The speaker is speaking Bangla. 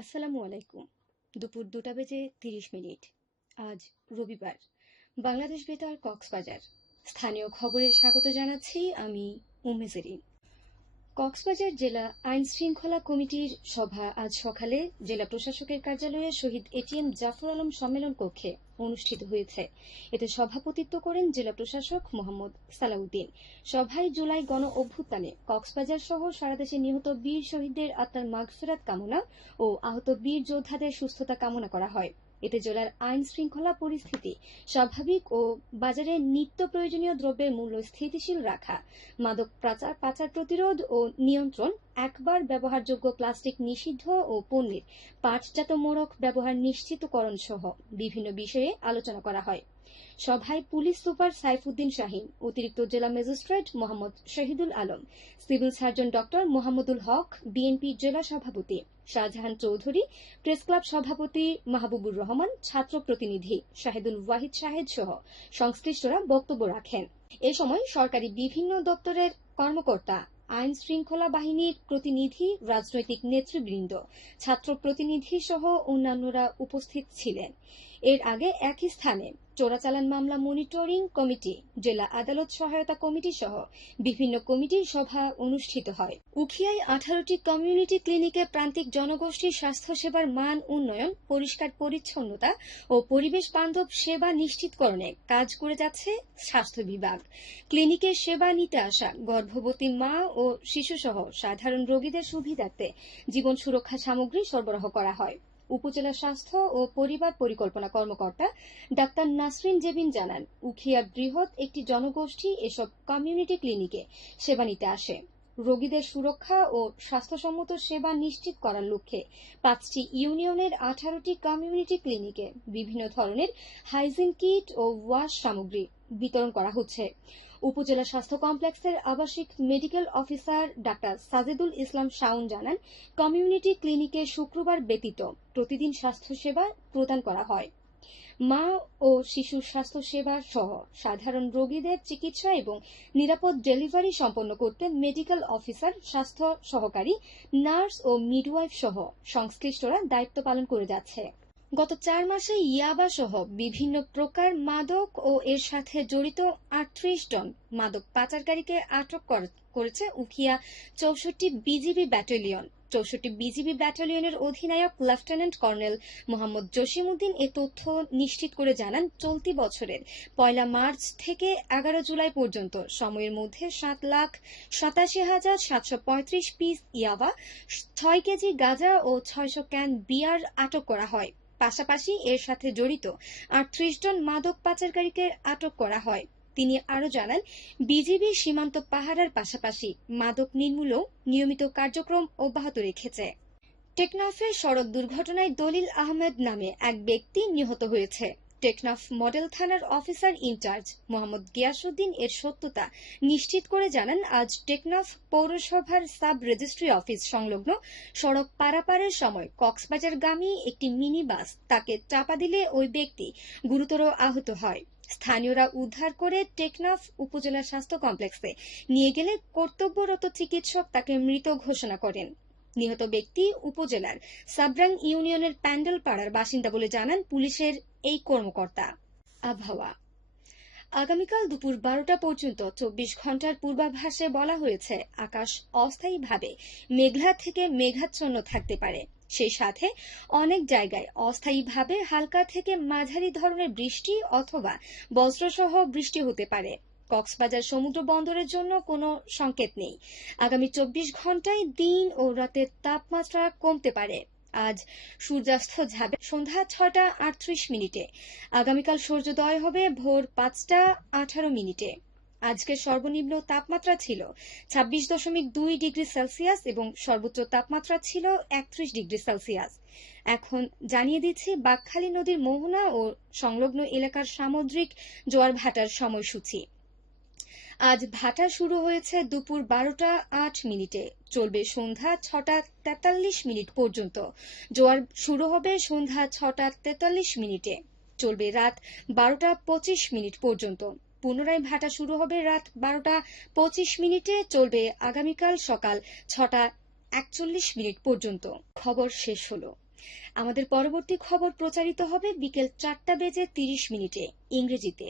আসসালামু আলাইকুম। দুপুর দুটা বেজে তিরিশ মিনিট। আজ রবিবার। বাংলাদেশ বেতার কক্সবাজার। স্থানীয় খবরে স্বাগত জানাচ্ছি আমি উম্মে জেরিন কক্সবাজার জেলা আইন শৃঙ্খলা কমিটির সভা আজ সকালে জেলা প্রশাসকের কার্যালয়ে শহীদ এটিএম জাফর আলম সম্মেলন কক্ষে অনুষ্ঠিত হয়েছে। এতে সভাপতিত্ব করেন জেলা প্রশাসক মোহাম্মদ সালাউদ্দিন। সভায় জুলাই গণ অভ্যুত্থানে কক্সবাজার সহ সারাদেশে নিহত বীর শহীদদের আত্মার মাগফিরাত কামনা ও আহত বীর যোদ্ধাদের সুস্থতা কামনা করা হয়। এতে জেলার আইন শৃঙ্খলা পরিস্থিতি স্বাভাবিক ও বাজারে নিত্য প্রয়োজনীয় দ্রব্যের মূল্য স্থিতিশীল রাখা, মাদক পাচার পাচার প্রতিরোধ ও নিয়ন্ত্রণ, একবার ব্যবহারযোগ্য প্লাস্টিক নিষিদ্ধ ও পণ্যের পাটজাত মোড়ক ব্যবহার নিশ্চিতকরণ সহ বিভিন্ন বিষয়ে আলোচনা করা হয়। সভায় পুলিশ সুপার সাইফুদ্দিন শাহিন, অতিরিক্ত জেলা magistrate Mohammad Shahidul Alam, civil surgeon doctor Mohammadul Haque, BNP জেলা সভাপতি শাহজাহান চৌধুরী, প্রেস ক্লাব সভাপতি মাহবুবুর রহমান, ছাত্র প্রতিনিধি শাহিদুল ওয়াহিদ শাহেদ সহ সংশ্লিষ্টরা বক্তব্য রাখেন। এ সময় সরকারি বিভিন্ন দপ্তরের কর্মকর্তা, আইন শৃঙ্খলা বাহিনীর প্রতিনিধি, রাজনৈতিক নেতৃবৃন্দ, ছাত্র প্রতিনিধি সহ অন্যান্যরা উপস্থিত ছিলেন। এর আগে একই স্থানে চোরাচালান মামলা মনিটরিং কমিটি, জেলা আদালত সহায়তা কমিটি সহ বিভিন্ন কমিটির সভা অনুষ্ঠিত হয়। উখিয়ায় আঠারোটি কমিউনিটি ক্লিনিকে প্রান্তিক জনগোষ্ঠীর স্বাস্থ্যসেবার মান উন্নয়ন, পরিষ্কার পরিচ্ছন্নতা ও পরিবেশ বান্ধব সেবা নিশ্চিতকরণে কাজ করে যাচ্ছে স্বাস্থ্য বিভাগ। ক্লিনিকে সেবা নিতে আসা গর্ভবতী মা ও শিশুসহ সাধারণ রোগীদের সুবিধার্থে জীবন সুরক্ষা সামগ্রী সরবরাহ করা হয়। উপজেলা স্বাস্থ্য ও পরিবার পরিকল্পনা কর্মকর্তা ডাক্তার নাসরিন জেবিন জানান, উখিয়া বৃহৎ একটি জনগোষ্ঠী এসব কমিউনিটি ক্লিনিকে সেবা নিতে আসে। রোগীদের সুরক্ষা ও স্বাস্থ্যসম্মত সেবা নিশ্চিত করার লক্ষ্যে পাঁচটি ইউনিয়নের আঠারোটি কমিউনিটি ক্লিনিকে বিভিন্ন ধরনের হাইজিন কিট ও ওয়াশ সামগ্রী বিতরণ করা হচ্ছে। উপজেলা স্বাস্থ্য কমপ্লেক্সের আবাসিক মেডিকেল অফিসার ডাক্তার সাজেদুল ইসলাম শাউন জানান, কমিউনিটি ক্লিনিকে শুক্রবার ব্যতীত প্রতিদিন স্বাস্থ্যসেবা প্রদান করা হয়। মা ও শিশু স্বাস্থ্য সেবা সহ সাধারণ রোগীদের চিকিৎসা এবং নিরাপদ ডেলিভারি সম্পন্ন করতে মেডিকেল অফিসার, স্বাস্থ্য সহকারী, নার্স ও মিডওয়াইফ সহ সংশ্লিষ্টরা দায়িত্ব পালন করে যাচ্ছে। গত চার মাসে ইয়াবা সহ বিভিন্ন প্রকার মাদক ও এর সাথে জড়িত আটত্রিশ টন মাদক পাচারকারীকে আটক করেছে উখিয়া চৌষট্টি বিজিবি ব্যাটালিয়ন। চৌষট্টি বিজিবি ব্যাটালিয়নের অধিনায়ক লেফটেন্যান্ট কর্নেল মোহাম্মদ জসিমউদ্দিন এ তথ্য নিশ্চিত করে জানান, চলতি বছরের পয়লা মার্চ থেকে এগারো জুলাই পর্যন্ত সময়ের মধ্যে সাত লাখ সাতাশি হাজার সাতশো পঁয়ত্রিশ পিস ইয়াবা, ছয় কেজি গাঁজা ও ছয়শো ক্যান বিয়ার আটক করা হয়। পাশাপাশি এর সাথে জড়িত আটত্রিশ জন মাদক পাচারকারীকে আটক করা হয়। তিনি আরও জানান, বিজিবি সীমান্ত পাহারার পাশাপাশি মাদক নির্মূলও নিয়মিত কার্যক্রম অব্যাহত রেখেছে। টেকনাফের সড়ক দুর্ঘটনায় দলিল আহমেদ নামে এক ব্যক্তি নিহত হয়েছে। টেকনাফ মডেল থানার officer in charge Mohammad Giasuddin এর সত্যতা নিশ্চিত করে জানান, আজ টেকনাফ পৌরসভার সাব রেজিস্ট্রি অফিস সংলগ্ন সড়ক পারাপারের সময় কক্সবাজারগামী একটি মিনি বাস তাকে চাপা দিলে ওই ব্যক্তি গুরুতর আহত হয়। স্থানীয়রা উদ্ধার করে টেকনাফ উপজেলা স্বাস্থ্য কমপ্লেক্সে নিয়ে গেলে কর্তব্যরত চিকিৎসক তাকে মৃত ঘোষণা করেন। নিহত ব্যক্তি উপজেলার সাবরাং ইউনিয়নের প্যান্ডেল পাড়ার বাসিন্দা বলে জানান, পুলিশের এই কর্মকর্তা। আবহাওয়া। আগামীকাল দুপুর বারোটা পর্যন্ত চব্বিশ ঘণ্টার পূর্বাভাসে বলা হয়েছে, আকাশ অস্থায়ীভাবে মেঘলা থেকে মেঘাচ্ছন্ন থাকতে পারে। সেই সাথে অনেক জায়গায় অস্থায়ীভাবে হালকা থেকে মাঝারি ধরনের বৃষ্টি অথবা বজ্রসহ বৃষ্টি হতে পারে। কক্সবাজার সমুদ্র বন্দরের জন্য কোনো সংকেত নেই। আগামী চব্বিশ ঘন্টায় দিন ও রাতের তাপমাত্রা কমতে পারে। আজ সূর্যাস্ত যাবে। সন্ধ্যা ছটা আটত্রিশ মিনিটে। আগামীকাল সূর্যোদয় হবে ভোর পাঁচটা আঠারো মিনিটে। আজকের সর্বনিম্ন তাপমাত্রা ছিল ছাব্বিশ দশমিক দুই ডিগ্রি সেলসিয়াস এবং সর্বোচ্চ তাপমাত্রা ছিল একত্রিশ ডিগ্রি সেলসিয়াস। এখন জানিয়ে দিচ্ছি বাকখালী নদীর মোহনা ও সংলগ্ন এলাকার সামুদ্রিক জোয়ার ভাটার সময়সূচি। আজ ভাটা শুরু হয়েছে দুপুর বারোটা আট মিনিটে। চলবে সন্ধ্যা ছটা তেতাল্লিশ মিনিট পর্যন্ত। জোয়ার শুরু হবে সন্ধ্যা ছটা তেতাল্লিশ মিনিটে। চলবে রাত বারোটা পঁচিশ মিনিট পর্যন্ত। পুনরায় ভাটা শুরু হবে রাত বারোটা পঁচিশ মিনিটে। চলবে আগামীকাল সকাল ছটা একচল্লিশ মিনিট পর্যন্ত। খবর শেষ হলো। আমাদের পরবর্তী খবর প্রচারিত হবে বিকেল চারটা বেজে তিরিশ মিনিটে ইংরেজিতে।